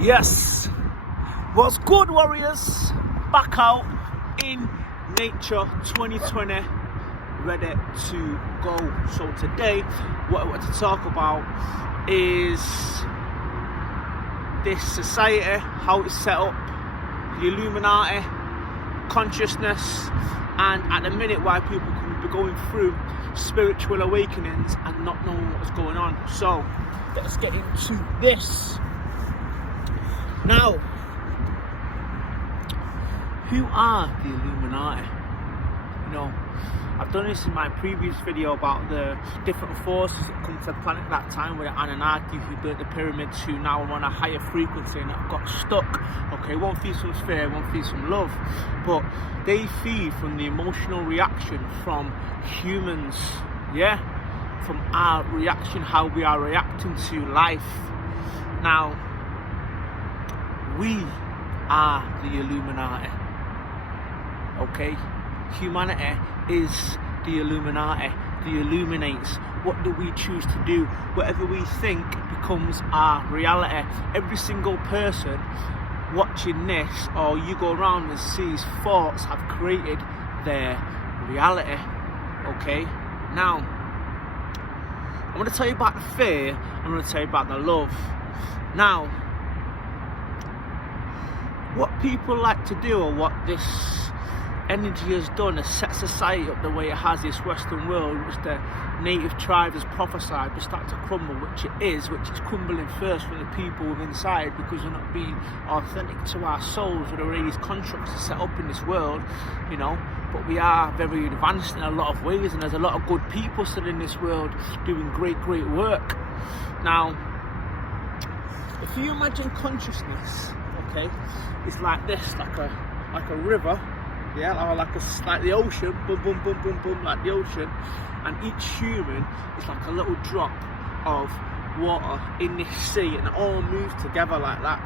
Yes, what's good, warriors? Back out in nature 2020, ready to go. So today what I want to talk about is this society, how it's set up, the Illuminati, consciousness, and at the minute why people can be going through spiritual awakenings and not knowing what's going on. So let's get into this. Now, who are the Illuminati? You know, I've done this in my previous video about the different forces that come to the planet at that time, with the Anunnaki who built the pyramids, who now are on a higher frequency and have got stuck. Okay, one feeds from fear, one feeds from love, but they feed from the emotional reaction from humans, from our reaction, how we are reacting to life. Now, we are the Illuminati, okay? Humanity is the Illuminati, the illuminates. What do we choose to do? Whatever we think becomes our reality. Every single person watching this, or you go around and sees thoughts, have created their reality, okay? Now, I'm going to tell you about the fear, I'm going to tell you about the love. Now, what people like to do, or what this energy has done, is set society up the way it has, this Western world, which the native tribe has prophesied will start to crumble, which is crumbling first from the people within inside, because we're not being authentic to our souls with the way these constructs are set up in this world, you know. But we are very advanced in a lot of ways, and there's a lot of good people still in this world doing great work. Now, if you imagine consciousness, okay, it's like this, like a river, or like the ocean, boom, boom, boom, boom, boom, like the ocean, and each human is like a little drop of water in this sea, and it all moves together like that,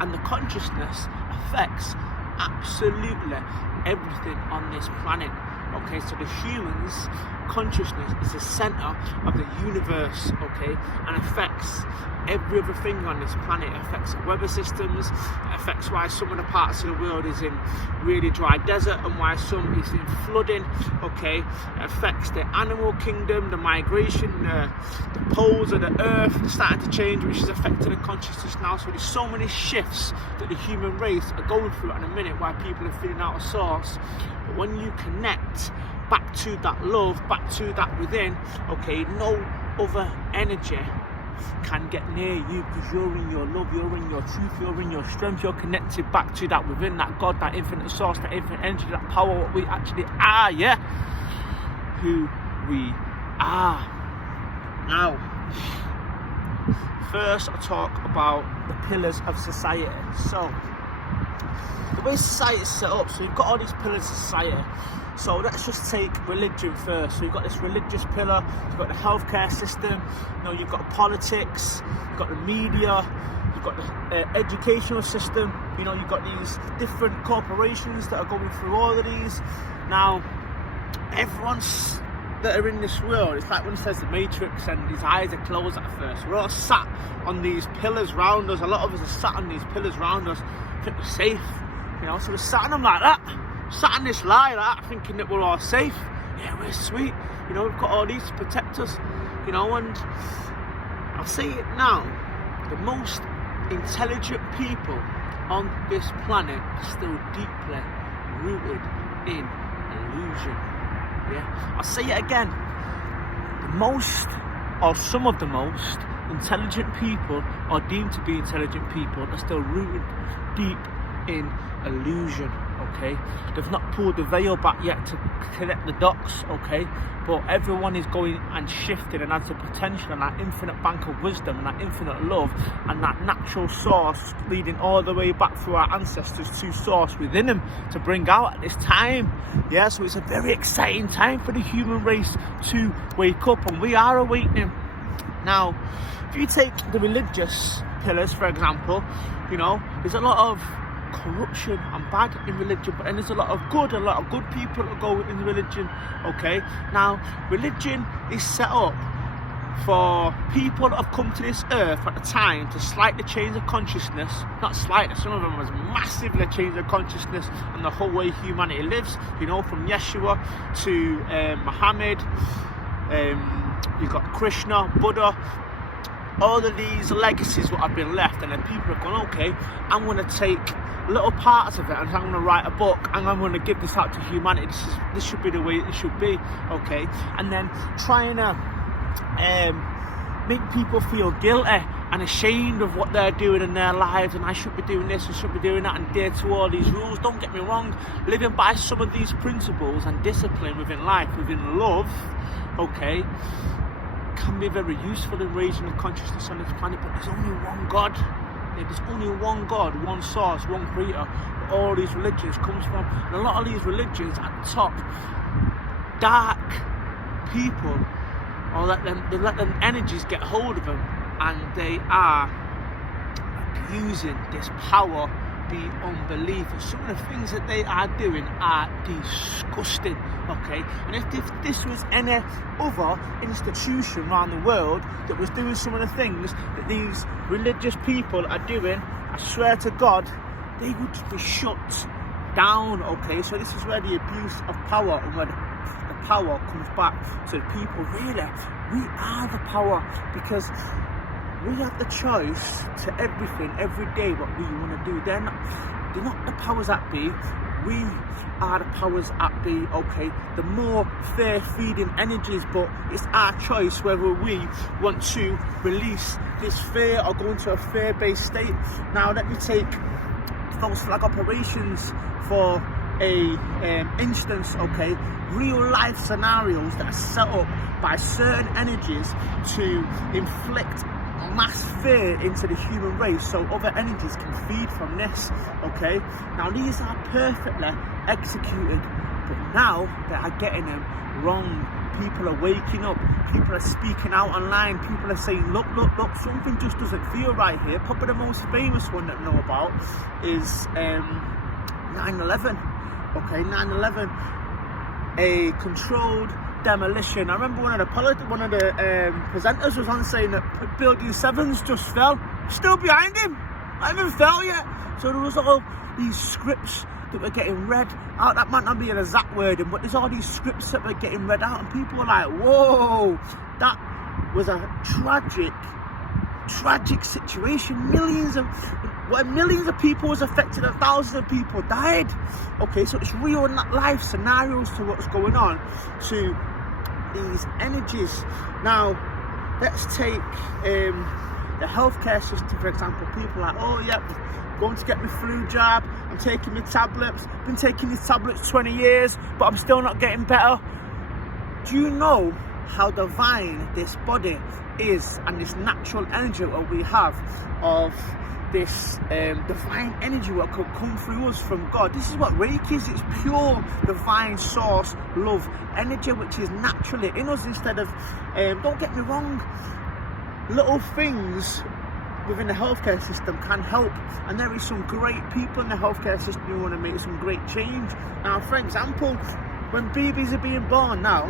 and the consciousness affects absolutely everything on this planet. Okay, so the human's consciousness is the center of the universe, okay, and affects every other thing on this planet. It affects the weather systems, it affects why some of the parts of the world is in really dry desert and why some is in flooding, okay. It affects the animal kingdom, the migration, the poles of the earth are starting to change, which is affecting the consciousness now. So there's so many shifts that the human race are going through at the minute, why people are feeling out of source. But when you connect back to that love, back to that within, okay, no other energy can get near you, because you're in your love, you're in your truth, you're in your strength, you're connected back to that within, that God, that infinite source, that infinite energy, that power, what we actually are, who we are. Now, first I'll talk about the pillars of society. So, the way society is set up, so you've got all these pillars of society. So let's just take religion first. So you've got this religious pillar, you've got the healthcare system, you've got politics, you've got the media, you've got the educational system, you've got these different corporations that are going through all of these. Now, everyone's that are in this world, it's like when it says the Matrix and his eyes are closed at first. We're all sat on these pillars round us. A lot of us are sat on these pillars round us, think we're safe, so we're sat on them like that, sat on this lie like that, thinking that we're all safe. We're sweet, we've got all these to protect us, and I'll say it now, the most intelligent people on this planet are still deeply rooted in illusion. I'll say it again, the most, or some of the most intelligent people, are deemed to be intelligent people, are still rooted deep in illusion, okay? They've not pulled the veil back yet to connect the dots, okay? But everyone is going and shifting and has the potential and that infinite bank of wisdom and that infinite love and that natural source leading all the way back through our ancestors to source within them to bring out at this time. So it's a very exciting time for the human race to wake up, and we are awakening. Now, if you take the religious pillars, for example, there's a lot of corruption and bad in religion, but then there's a lot of good people that go in religion, okay? Now, religion is set up for people that have come to this earth at the time to slightly change the consciousness, not slightly, some of them was massively change the consciousness and the whole way humanity lives, you know, from Yeshua to Muhammad, you've got Krishna, Buddha, all of these legacies what have been left, and then people have gone, okay, I'm going to take little parts of it and I'm going to write a book and I'm going to give this out to humanity. This should be the way it should be, okay? And then trying to make people feel guilty and ashamed of what they're doing in their lives, and I should be doing this, I should be doing that, and adhere to all these rules. Don't get me wrong, living by some of these principles and discipline within life, within love, okay, can be very useful in raising the consciousness on this planet, but there's only one God. There's only one God, one source, one creator. All these religions comes from, and a lot of these religions at the top, dark people, or they let them energies get hold of them, and they are abusing this power beyond unbelief. And some of the things that they are doing are disgusting, okay? And if this was any other institution around the world that was doing some of the things that these religious people are doing, I swear to God, they would be shut down, okay? So this is where the abuse of power and where the power comes back to the people. Really, we are the power, because we have the choice to everything, every day, what we want to do. They're not the powers that be. We are the powers that be, okay? The more fear-feeding energies, but it's our choice whether we want to release this fear or go into a fear-based state. Now, let me take false flag operations for a instance, okay? Real life scenarios that are set up by certain energies to inflict mass fear into the human race, so other energies can feed from this, okay? Now these are perfectly executed, but now they are getting them wrong. People are waking up, people are speaking out online, people are saying, look, something just doesn't feel right here. Probably the most famous one that I know about is 9/11, okay? 9/11, a controlled demolition. I remember one of the presenters was on saying that Building 7's just fell. Still behind him. I haven't fell yet. So there was all these scripts that were getting read out. That might not be an exact wording, but there's all these scripts that were getting read out, and people were like, whoa, that was a tragic situation. Millions of people was affected and thousands of people died. Okay, so it's real life scenarios to what's going on to these energies. Now, let's take the healthcare system, for example. People are like, oh, yep, going to get my flu jab, I'm taking my tablets, been taking these tablets 20 years, but I'm still not getting better. Do you know how divine this body is, and this natural energy that we have of this divine energy that could come through us from God? This is what Reiki is. It's pure divine source love energy, which is naturally in us, instead of don't get me wrong, little things within the healthcare system can help, and there is some great people in the healthcare system who want to make some great change. Now, for example, when babies are being born now,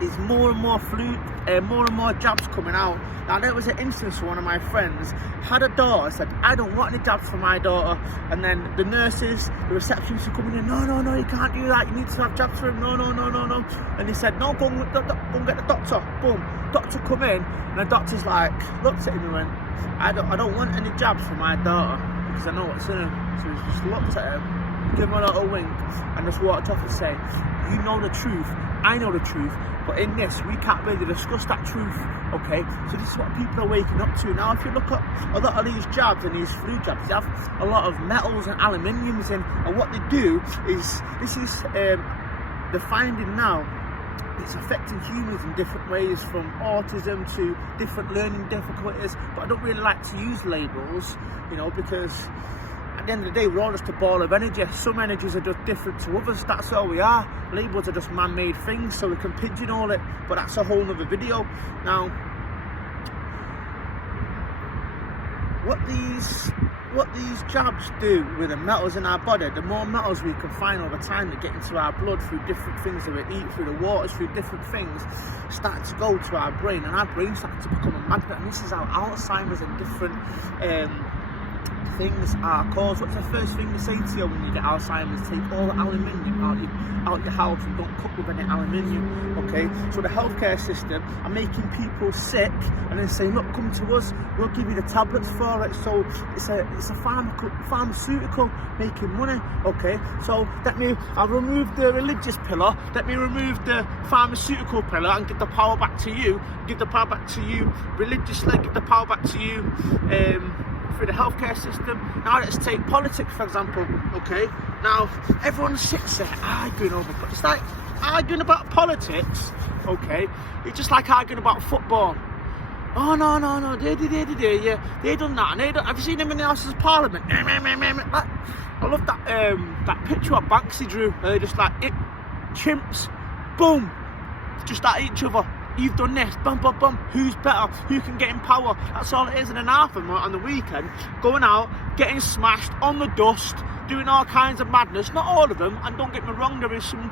there's more and more jabs coming out. Now, there was an instance where one of my friends had a daughter, said, I don't want any jabs for my daughter, and then the nurses, the receptionists were coming in, no, you can't do that, you need to have jabs for him, no, and he said, no, go and get the doctor. Boom, doctor come in, and the doctor's like, looked at him and went, I don't want any jabs for my daughter, because I know what's in him. So he just looked at him, gave him a little wink, and just walked off and said, you know the truth, I know the truth, but in this, we can't really discuss that truth, okay? So this is what people are waking up to. Now, if you look at a lot of these jabs and these flu jabs, they have a lot of metals and aluminiums in, and what they do is, this is the finding now, it's affecting humans in different ways, from autism to different learning difficulties, but I don't really like to use labels, you know, because at the end of the day, we're all just a ball of energy. Some energies are just different to others. That's all we are. Labels are just man-made things, so we can pigeonhole it, but that's a whole nother video. Now, what these what these jabs do with the metals in our body, the more metals we can find over time that get into our blood through different things that we eat, through the waters, through different things, start to go to our brain, and our brain starts to become a magnet. And this is how Alzheimer's and different things are caused. What's the first thing they say to you when you get Alzheimer's? Take all the aluminium out your house and don't cook with any aluminium. Okay, so the healthcare system are making people sick and then saying, look, come to us, we'll give you the tablets for it. So it's a pharmaceutical making money. Okay, so I'll remove the religious pillar, let me remove the pharmaceutical pillar and give the power back to you, religiously, give the power back to you through the healthcare system. Now let's take politics for example. Okay, now everyone sits there arguing over, but it's like arguing about politics. Okay, it's just like arguing about football. Oh no, they done that, and have you seen them in the Houses of Parliament? I love that picture what Banksy drew. They're just like chimps, boom, just at each other. You've done this, bum bum bum. Who's better? Who can get in power? That's all it is. And then half of them on the weekend going out, getting smashed on the dust, doing all kinds of madness. Not all of them, and don't get me wrong, there is some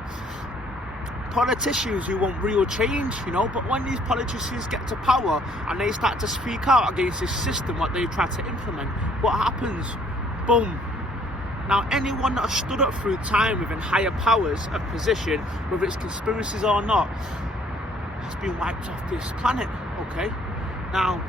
politicians who want real change, you know, but when these politicians get to power and they start to speak out against this system, what they've tried to implement, what happens? Boom. Now, anyone that has stood up through time within higher powers of position, whether it's conspiracies or not, has been wiped off this planet. Okay, now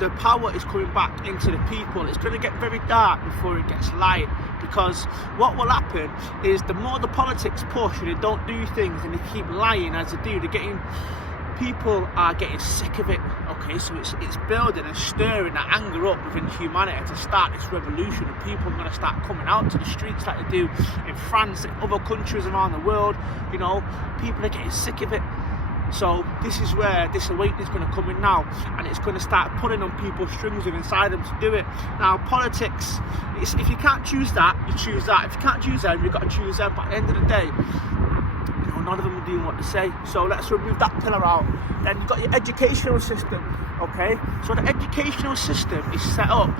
the power is coming back into the people. It's going to get very dark before it gets light, because what will happen is the more the politics push and they don't do things and they keep lying as they do, people are getting sick of it. Okay, so it's building and stirring that anger up within humanity to start this revolution, and people are going to start coming out to the streets like they do in France and other countries around the world. You know, people are getting sick of it. So this is where this awakening is going to come in now, and it's going to start pulling on people's strings inside them to do it. Now, politics, if you can't choose that, you choose that. If you can't choose them, you've got to choose them. But at the end of the day, none of them are doing what they say. So let's remove that pillar out. Then you've got your educational system. Okay, so the educational system is set up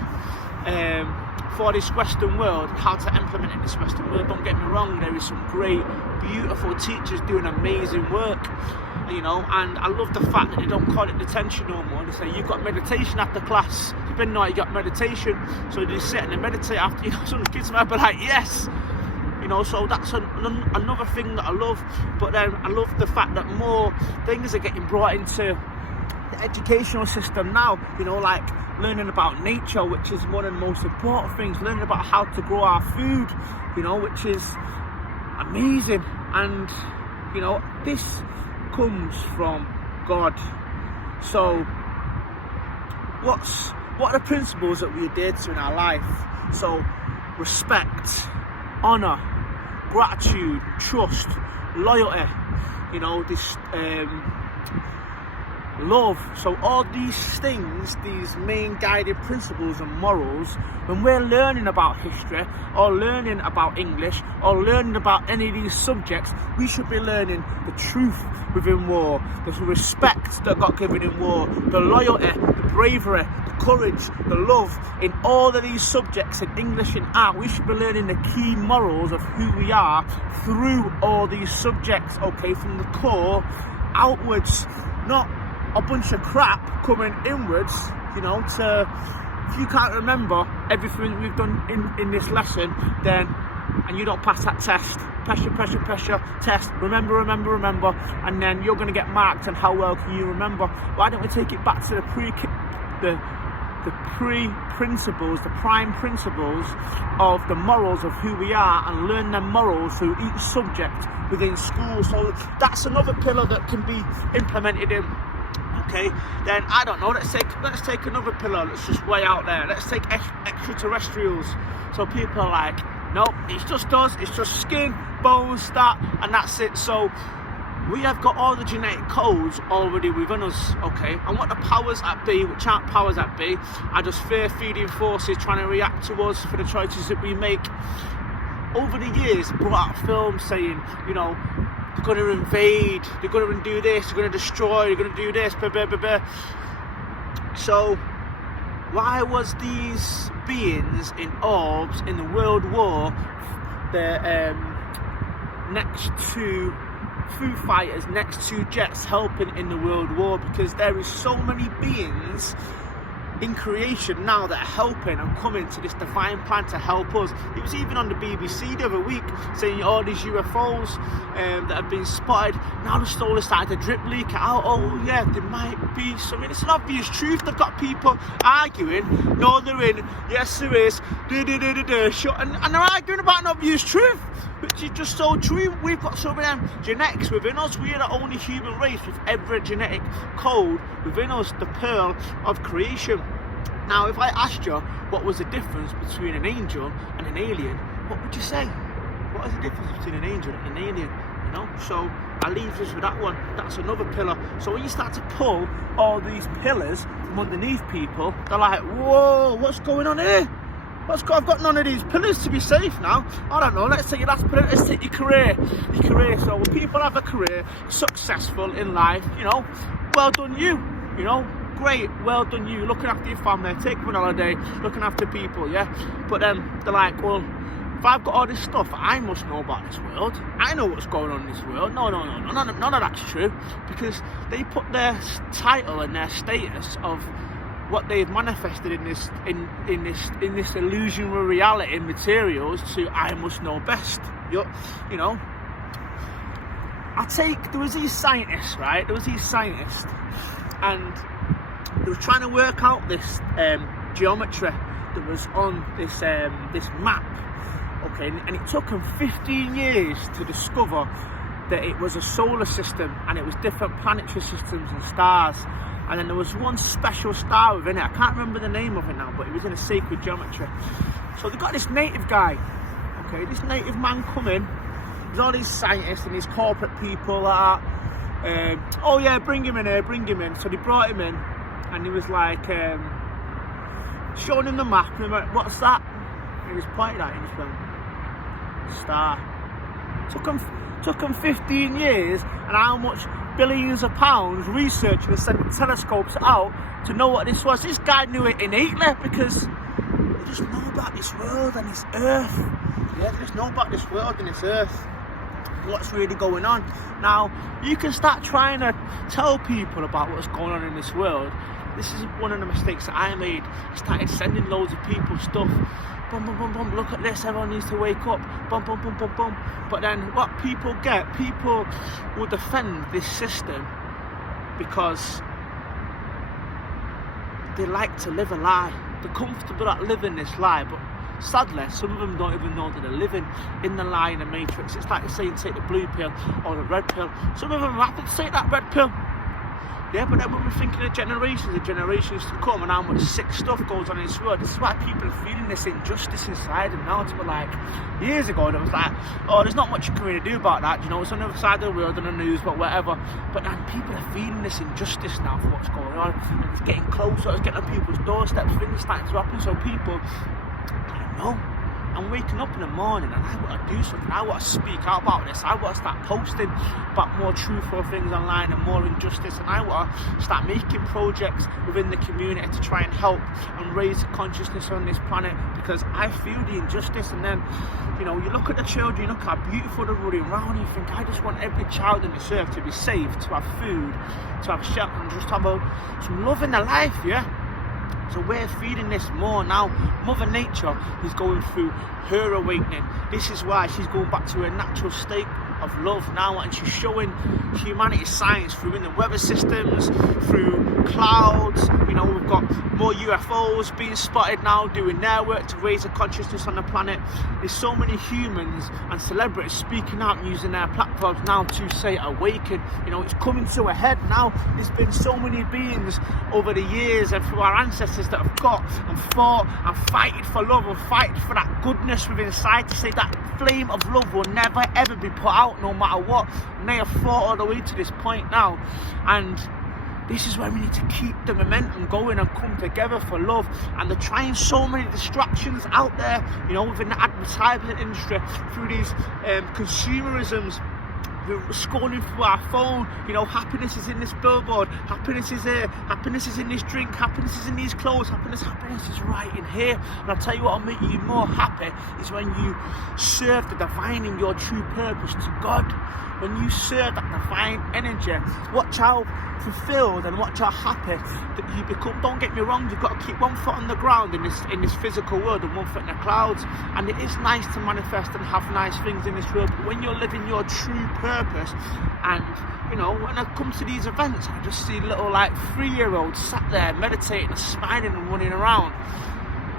for this Western world, how to implement it in this Western world. Don't get me wrong, there is some great, beautiful teachers doing amazing work, you know, and I love the fact that they don't call it detention no more. They say you've got meditation after class. You've been there, you got meditation, so they sit and they meditate after. You know, some kids might be like, yes. You know, so that's another thing that I love. But then I love the fact that more things are getting brought into the educational system now. You know, like learning about nature, which is one of the most important things. Learning about how to grow our food, you know, which is amazing. And, you know, this comes from God. So what are the principles that we adhere to in our life? So respect, honour, gratitude, trust, loyalty, you know, this love. So all these things, these main guiding principles and morals, when we're learning about history or learning about English or learning about any of these subjects, we should be learning the truth within war, the respect that got given in war, the loyalty, the bravery, the courage, the love. In all of these subjects in English and art, we should be learning the key morals of who we are through all these subjects, okay, from the core outwards, not a bunch of crap coming inwards, you know. To, if you can't remember everything we've done in this lesson, then, and you don't pass that test, pressure, test, remember, and then you're going to get marked on how well can you remember. Why don't we take it back to the prime principles of the morals of who we are, and learn them morals through each subject within school. So that's another pillar that can be implemented in. Okay, then I don't know, let's take another pillar that's just way out there. Let's take extraterrestrials. So people are like, nope, it's just us, it's just skin, bones, that, and that's it. So we have got all the genetic codes already within us, okay? And what the powers that be, which aren't powers that be, are just fear-feeding forces trying to react to us for the choices that we make. Over the years, brought out films saying, you know, they're going to invade, they're going to do this, they're going to destroy, they're going to do this, blah, blah, blah, blah. So why was these beings in orbs in the World War the next to Foo Fighters, next to Jets helping in the World War? Because there is so many beings in creation now that are helping and coming to this divine plan to help us. It was even on the BBC the other week saying all these UFOs that have been spotted. Now the solar started to drip leak out. Oh yeah, there might be something. It's an obvious truth. They've got people arguing. No, they're in. Yes, there is. And they're arguing about an obvious truth, which is just so true. We've got some of them genetics within us. We are the only human race with every genetic code within us, the pearl of creation. Now, if I asked you what was the difference between an angel and an alien, what would you say? What is the difference between an angel and an alien? You know, so I leave us with that one. That's another pillar. So when you start to pull all these pillars from underneath people, they're like, whoa, what's going on here? I've got none of these pillars to be safe now. I don't know, let's take your last pillar, let's take your career. So when people have a career, successful in life, you know, well done you know, great, well done you, looking after your family, taking a holiday, looking after people, yeah? But then they're like, well, if I've got all this stuff, I must know about this world. I know what's going on in this world. No, none of that's true, because they put their title and their status of what they've manifested in this illusionary reality and materials to I must know best. You know, there was these scientists, right? And they were trying to work out this geometry that was on this map. Okay, and it took them 15 years to discover that it was a solar system and it was different planetary systems and stars. And then there was one special star within it. I can't remember the name of it now, but it was in a sacred geometry. So they got this native guy. Okay, this native man come in. There's all these scientists and these corporate people that oh yeah, bring him in here, bring him in. So they brought him in, and he was like showing him the map. And he went, what's that? And he was pointing at it. He just went, star. Took him 15 years, and how much billions of pounds researching and sending telescopes out to know what this was. This guy knew it innately because they just know about this world and this earth. Yeah, they just know about this world and this earth. What's really going on. Now, you can start trying to tell people about what's going on in this world. This is one of the mistakes that I made. I started sending loads of people stuff. Boom, boom, boom, boom, look at this, everyone needs to wake up. Boom, boom, boom, boom, boom. But then what people will defend this system because they like to live a lie. They're comfortable at living this lie, but sadly, some of them don't even know that they're living in the lie, in the matrix. It's like saying take the blue pill or the red pill. Some of them are happy to take that red pill. Yeah, but then when we're thinking of generations to come and how much sick stuff goes on in this world, this is why people are feeling this injustice inside them now. To like years ago, it was like, oh, there's not much you can really do about that, you know, it's on the other side of the world, on the news, but whatever. But then people are feeling this injustice now for what's going on, and it's getting closer, it's getting on people's doorsteps, things starting to happen, so people, I don't know, I'm waking up in the morning and I want to do something. I want to speak out about this. I want to start posting about more truthful things online and more injustice. And I want to start making projects within the community to try and help and raise consciousness on this planet, because I feel the injustice. And then, you know, you look at the children, you look how beautiful they're running around, and you think, I just want every child on this earth to be safe, to have food, to have shelter, and just have some love in their life, yeah? So we're feeding this more now. Mother Nature is going through her awakening. This is why she's going back to her natural state of love now, and she's showing humanity science through in the weather systems, through clouds. You know, we've got more UFOs being spotted now, doing their work to raise the consciousness on the planet. There's so many humans and celebrities speaking out and using their platforms now to say awaken. You know, it's coming to a head now. There's been so many beings over the years and through our ancestors that have got and fought and fighting for love and fighting for that goodness within inside, to say that flame of love will never ever be put out no matter what. And they have fought all the way to this point now, and this is where we need to keep the momentum going and come together for love. And they're trying so many distractions out there, you know, within the advertisement industry, through these consumerisms, we're scrolling through our phone. You know, happiness is in this billboard, happiness is here, happiness is in this drink, happiness is in these clothes, happiness is right in here. And I'll tell you what will make you more happy is when you serve the divine in your true purpose to God. When you serve that divine energy, watch how fulfilled and watch how happy that you become. Don't get me wrong, you've got to keep one foot on the ground in this physical world and one foot in the clouds. And it is nice to manifest and have nice things in this world, but when you're living your true purpose, and you know, when I come to these events, I just see little like 3-year-olds sat there meditating and smiling and running around.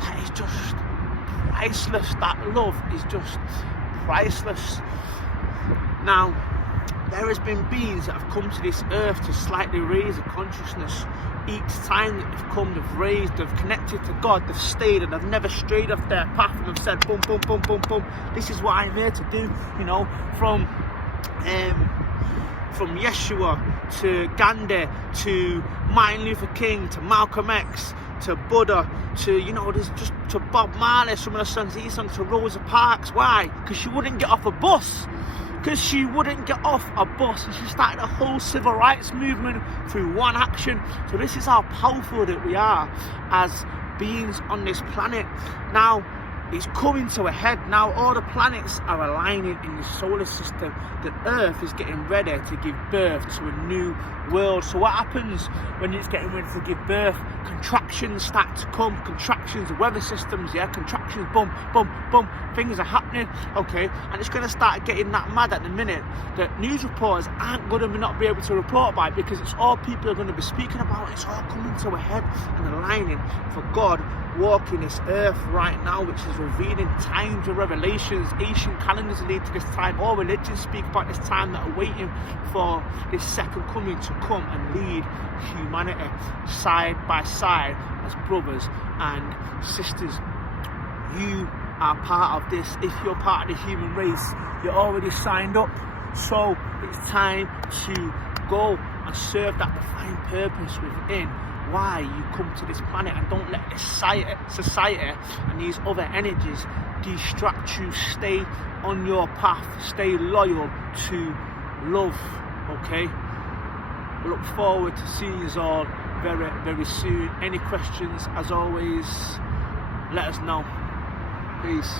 That is just priceless. That love is just priceless. Now, there has been beings that have come to this earth to slightly raise the consciousness. Each time that they've come, they've raised, they've connected to God, they've stayed, and they've never strayed off their path, and they've said, boom, boom, boom, boom, boom, this is what I'm here to do. You know, from Yeshua to Gandhi to Martin Luther King to Malcolm X to Buddha to, you know, there's just to Bob Marley, some of the sons he sung, to Rosa Parks. Why? Because she wouldn't get off a bus. Because she wouldn't get off a bus, and she started a whole civil rights movement through one action. So this is how powerful that we are as beings on this planet. Now, it's coming to a head. Now all the planets are aligning in the solar system. The Earth is getting ready to give birth to a new world. So what happens when it's getting ready to give birth? Contractions start to come. Contractions, weather systems, yeah, contractions, boom, boom, boom. Things are happening, okay, and it's going to start getting that mad at the minute that news reporters aren't going to not be able to report about it, because it's all people are going to be speaking about. It's all coming to a head and aligning for God walking this earth right now, which is revealing times of revelations. Ancient calendars lead to this time. All religions speak about this time that are waiting for this second coming to come and lead humanity side by side as brothers and sisters. You are part of this. If you're part of the human race, you're already signed up. So it's time to go and serve that divine purpose within. Why you come to this planet, and don't let this society and these other energies distract you. Stay on your path, stay loyal to love, okay? I look forward to seeing you all very, very soon. Any questions, as always, let us know. Peace.